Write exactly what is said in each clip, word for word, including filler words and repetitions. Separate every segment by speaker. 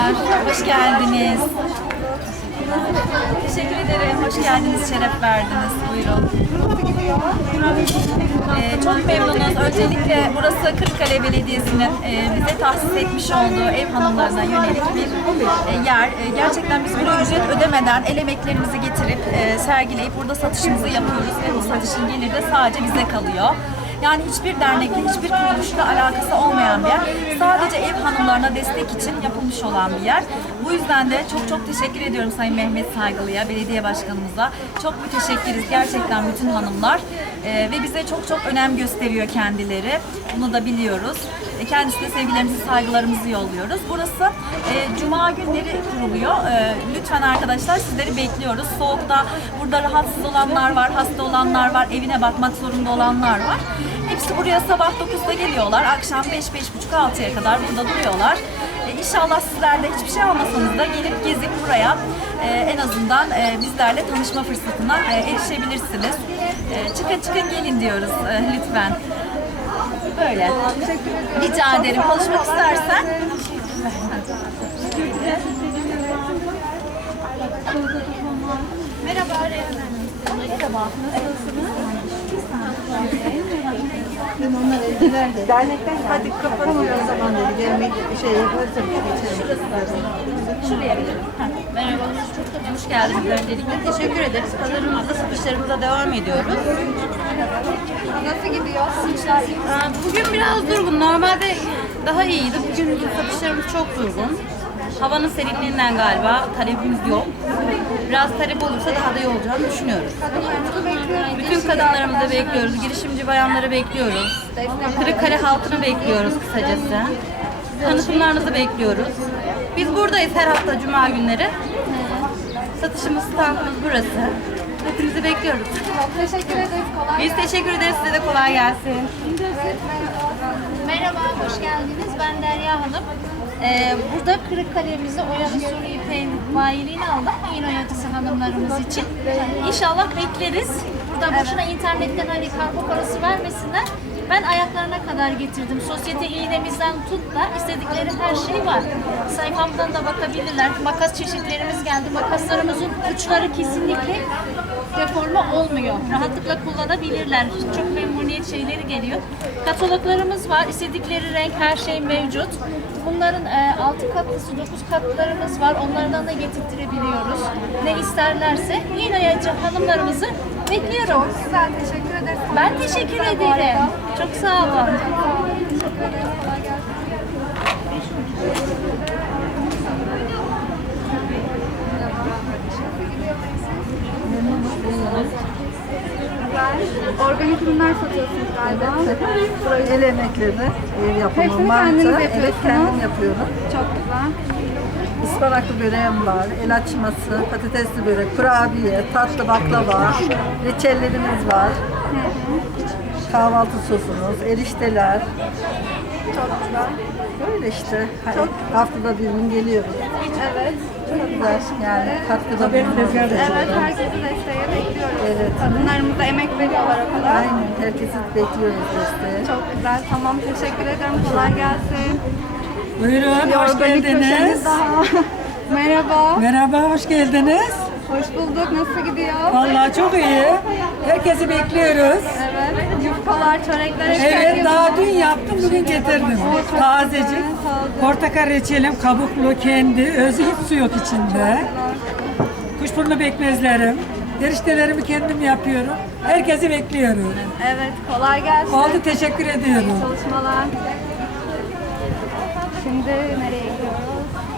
Speaker 1: Merhabalar, hoş geldiniz. Teşekkür ederim, hoş geldiniz, şeref verdiniz. Buyurun. Ee, çok memnunuz. Öncelikle burası Kırıkkale Belediyesi'nin e, bize tahsis etmiş olduğu ev hanımlarına yönelik bir e, yer. E, gerçekten biz burada ücret ödemeden el emeklerimizi getirip e, sergileyip burada satışımızı yapıyoruz ve bu satışın geliri de sadece bize kalıyor. Yani hiçbir dernekle, hiçbir kuruluşla alakası olmayan bir yer. Sadece ev hanımlarına destek için yapılmış olan bir yer. Bu yüzden de çok çok teşekkür ediyorum Sayın Mehmet Saygılı'ya, belediye başkanımıza. Çok müteşekkiriz gerçekten bütün hanımlar. Ee, ve bize çok çok önem gösteriyor kendileri. Bunu da biliyoruz. E, kendisine sevgilerimizi, saygılarımızı yolluyoruz. Burası e, Cuma günleri kuruluyor. E, lütfen arkadaşlar sizleri bekliyoruz. Soğukta burada rahatsız olanlar var, hasta olanlar var, evine bakmak zorunda olanlar var. Hepsi buraya sabah dokuzda geliyorlar. Akşam beş beş buçuk altıya kadar burada duruyorlar. E, İnşallah sizler de hiçbir şey almasanız da gelip gezip buraya e, en azından e, bizlerle tanışma fırsatına e, erişebilirsiniz. E, çıkın çıkın gelin diyoruz e, lütfen. Böyle. Rica ederim. Konuşmak istersen. Merhaba Reyhan Hanım. Merhaba. Nasılsınız?
Speaker 2: Onlar eldiler de. Dernekten hadi kapatıyor o zaman dedi. Yemek bir şey yaparız da geçelim.
Speaker 1: Şuraya gidelim. Merhaba. Hoş geldiniz. Öncelikle teşekkür ederiz. Pazarımızda satışlarımıza devam ediyoruz.
Speaker 2: Nasıl gidiyor?
Speaker 3: Bugün biraz durgun. Normalde daha iyiydi. Bugün satışlarımız çok durgun. Havanın serinliğinden galiba talebimiz yok. Biraz talep olursa daha da iyi olacağını düşünüyoruz. Bütün kadınlarımızı bekliyoruz. Girişimci bayanları bekliyoruz. Kırıkkale halkını bekliyoruz kısacası. Tanıtımlarınızı bekliyoruz. Biz buradayız her hafta cuma günleri. Satışımız, standımız burası. Hepinizi bekliyoruz.
Speaker 2: Çok teşekkür ederiz. Kolay
Speaker 3: Biz teşekkür ederiz. Size de kolay gelsin.
Speaker 4: Merhaba, hoş geldiniz. Ben Derya Hanım. Ee, burada Kırıkkale'mizi Oyalı Suri İpek'in bayiliğini aldık. Yine oyacısı hanımlarımız için. İnşallah bekleriz. Burada boşuna internetten hani kargo parası vermesinler. Ben ayaklarına kadar getirdim. Sosyete iğnemizden tut da istedikleri her şey var. Sayfamdan da bakabilirler. Makas çeşitlerimiz geldi. Makaslarımızın uçları kesinlikle deforme olmuyor. Rahatlıkla kullanabilirler. Çok memnuniyet şeyleri geliyor. Kataloglarımız var. İstedikleri renk her şey mevcut. Bunların e, altı katlısı, dokuz katlarımız var. Onlardan da getirtirebiliyoruz. Ne isterlerse. Yine yayıncı hanımlarımızı bekliyorum.
Speaker 2: Çok güzel. Teşekkür ederiz.
Speaker 4: Ben teşekkür ederim. Çok sağ olun.
Speaker 2: Organik ürünler satıyorsunuz galiba. El emekleri, ev yapımı,
Speaker 5: Hepsini
Speaker 2: mantı.
Speaker 5: kendiniz
Speaker 2: Evet,
Speaker 5: yapıyorsunuz.
Speaker 2: kendim yapıyorum.
Speaker 5: Çok güzel.
Speaker 2: Ispanaklı böreğim var, el açması, patatesli börek, kurabiye, tatlı baklava, reçellerimiz var. Kahvaltı sosumuz, erişteler.
Speaker 5: Çok güzel.
Speaker 2: Böyle işte. Çok haftada bir gün geliyoruz.
Speaker 5: Evet.
Speaker 2: Çok güzel yani katkıda bulunuyoruz.
Speaker 5: Evet, herkesi desteğe bekliyoruz.
Speaker 2: Evet.
Speaker 5: Kadınlarımız da emek veriyorlar o kadar.
Speaker 2: Aynen, herkesi bekliyoruz desteğe.
Speaker 5: Çok güzel. Tamam, teşekkür ederim. Kolay gelsin.
Speaker 6: Buyurun, hoş
Speaker 5: Organik
Speaker 6: geldiniz.
Speaker 5: köşemiz daha. Merhaba.
Speaker 6: Merhaba, hoş geldiniz.
Speaker 5: Hoş bulduk. Nasıl gidiyor?
Speaker 6: Vallahi çok iyi. Herkesi bekliyoruz.
Speaker 5: Evet. Yufkalar, çörekler hep
Speaker 6: Evet,
Speaker 5: herkes-
Speaker 6: daha dün yaptım, bugün getirdim. Tazecik.
Speaker 5: taze.
Speaker 6: Portakal reçelim, kabuklu, kendi, özü hiç su yok içinde. Kuşburnu bekmezlerim. Eriştelerimi kendim yapıyorum. Herkesi bekliyorum.
Speaker 5: Evet, kolay gelsin.
Speaker 6: Oldu, teşekkür ediyorum.
Speaker 5: Çalışmalar. Şimdi nereye gidiyoruz?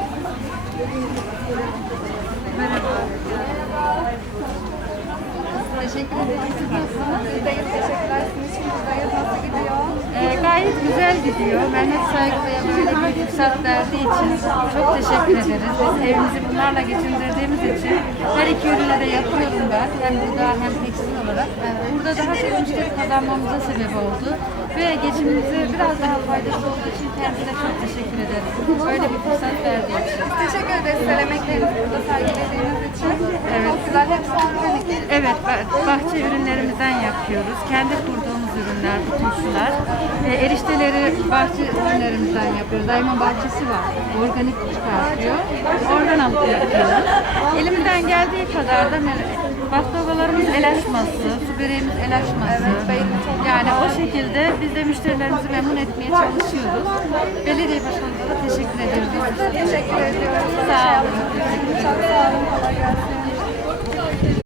Speaker 5: Teşekkür ederim. Siz nasılsınız? Buradayız. Teşekkürler. Sizin için buradayız. Nasıl gidiyor?
Speaker 7: Ee, gayet güzel gidiyor. Mehmet Saygılı'ya böyle bir fırsat verdiği için çok teşekkür ederiz. Biz evimizi bunlarla geçindirdiğimiz için her iki ürünü de yapıyorum ben. Hem gıda hem tekstil olarak. Burada daha çok müşteri kazanmamıza sebep oldu. Ve geçimimize biraz daha faydası olduğu için kendisine çok teşekkür ederiz. Böyle bir fırsat verdiği için.
Speaker 5: Teşekkür ederiz. Elemeklerinizi burada sergilediğiniz için. Evet. Çok güzel. Hepsi organik.
Speaker 7: Evet, bah- bahçe ürünlerimizden yapıyoruz. Kendi kurduğumuz ürünler, bu turşular. E, erişteleri bahçe ürünlerimizden yapıyoruz. Dayımın bahçesi var. Organik çıkartıyor. Oradan alıp yapıyoruz. Elimizden geldiği kadar da baklavalarımız el açması, su böreğimiz el açması. Yani o şekilde biz de müşterilerimizi memnun etmeye çalışıyoruz. Belediye başkanımıza da teşekkür ediyoruz.
Speaker 5: Teşekkür ediyorum.
Speaker 7: Sağ olun.